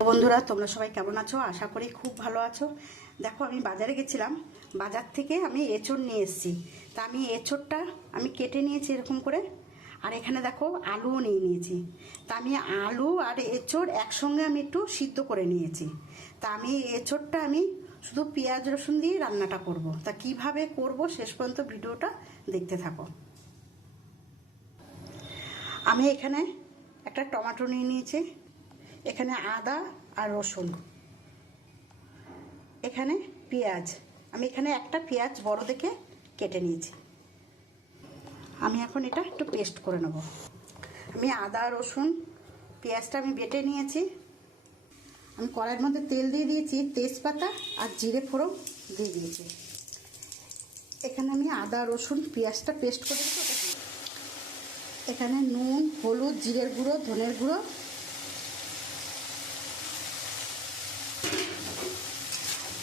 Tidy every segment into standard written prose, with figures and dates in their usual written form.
বন্ধুরা, তোমরা সবাই কেমন আছো? আশা করি খুব ভালো আছো। দেখো, আমি বাজারে গেছিলাম, বাজার থেকে আমি এঁচোড় নিয়ে এসেছি। তা আমি এঁচোড়টা কেটে নিয়েছি এরকম করে। আর এখানে দেখো আলুও নিয়ে নিয়েছি। তা আমি আলু আর এঁচোড় একসঙ্গে আমি একটু সিদ্ধ করে নিয়েছি। তা আমি এঁচোড়টা শুধু পেঁয়াজ রসুন দিয়ে রান্নাটা করব। তা কিভাবে করব শেষ পর্যন্ত ভিডিওটা দেখতে থাকো। আমি এখানে একটা টমেটো নিয়ে নিয়েছি, এখানে আদা আর রসুন, এখানে পেঁয়াজ। আমি এখানে একটা পেঁয়াজ বড় দেখে কেটে নিয়েছি। আমি এখন এটা একটু পেস্ট করে নেব। আমি আদা রসুন পেঁয়াজটা আমি বেটে নিয়েছি। আমি কড়াইয়ের মধ্যে তেল দিয়ে দিয়েছি, তেজপাতা আর জিরে ফোড়ন দিয়ে দিয়েছি। এখানে আমি আদা রসুন পেঁয়াজটা পেস্ট করে দেবো। এখানে নুন, হলুদ, জিরের গুঁড়ো, ধনের গুঁড়ো,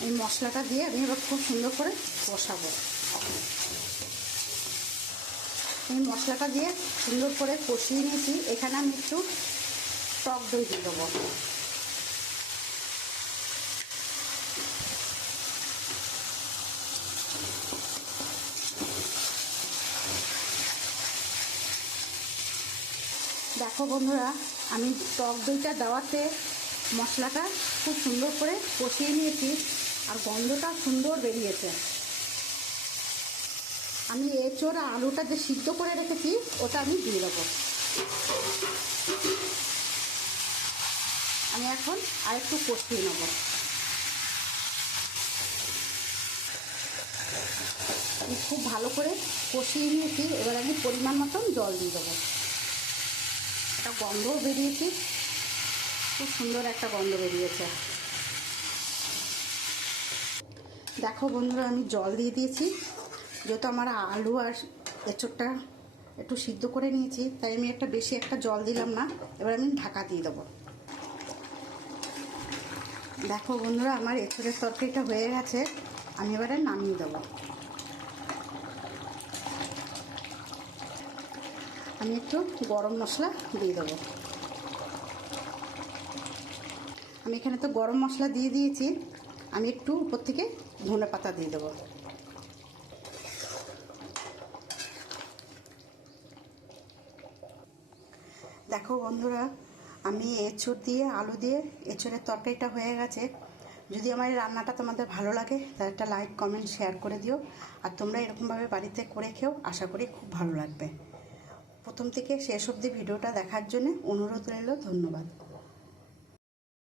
এই মশলাটা দিয়ে আমি এবার খুব সুন্দর করে কষাবো। এই মশলাটা দিয়ে সুন্দর করে কষিয়ে নিয়েছি। এখানে আমি একটু টক দই দিয়ে দেবো। দেখো বন্ধুরা, আমি টক দইটা দেওয়াতে মশলাটা খুব সুন্দর করে কষিয়ে নিয়েছি আর গন্ধটা সুন্দর বেরিয়েছে। আমি এঁচোড় আর আলুটা যে সিদ্ধ করে রেখেছি ওটা আমি দিয়ে দেবো। আমি এখন আরেকটু কষিয়ে নেব। আমি খুব ভালো করে কষিয়ে নিয়েছি। এবার আমি পরিমাণ মতন জল দিয়ে দেবো। একটা গন্ধও বেরিয়েছে, খুব সুন্দর একটা গন্ধ বেরিয়েছে। দেখো বন্ধুরা, আমি জল দিয়ে দিয়েছি। যেহেতু আমার আলু আর এঁচোড়টা একটু সিদ্ধ করে নিয়েছি, তাই আমি বেশি একটা জল দিলাম না। এবার আমি ঢাকা দিয়ে দেবো। দেখো বন্ধুরা, আমার এঁচোড়ের তরকারিটা হয়ে গেছে। আমি এবারে নামিয়ে দেবো। আমি একটু গরম মশলা দিয়ে দেবো। আমি এখানে তো গরম মশলা দিয়ে দিয়েছি। আমি একটু উপর থেকে ধনে পাতা দিয়ে দেবো। দেখো বন্ধুরা, আমি এঁচোড় দিয়ে আলু দিয়ে এঁচোড়ের তরকারিটা হয়ে গেছে। যদি আমার এই রান্নাটা তোমাদের ভালো লাগে তাহলে একটা লাইক কমেন্ট শেয়ার করে দিও। আর তোমরা এরকমভাবে বাড়িতে করে খেও, আশা করি খুব ভালো লাগবে। প্রথম থেকে শেষ অবধি ভিডিওটা দেখার জন্য অনুরোধ রইল। ধন্যবাদ।